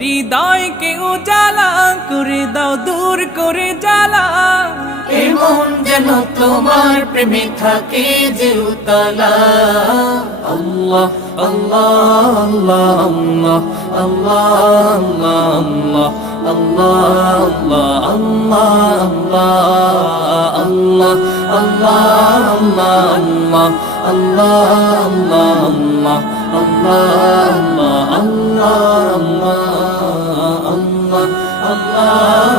হৃদয়কে উজালা করে দাও, দূর করে জ্বালা। এমন যেন তোমার প্রেমে থাকে যে উতলা। আল্লাহ আল্লাহ আল্লাহ আল্লাহ আল্লাহ আল্লাহ আল্লাহ আল্লাহ আল্লাহ আল্লাহ আল্লাহ আল্লাহ আল্লাহ আল্লাহ আল্লাহ আল্লাহ আল্লাহ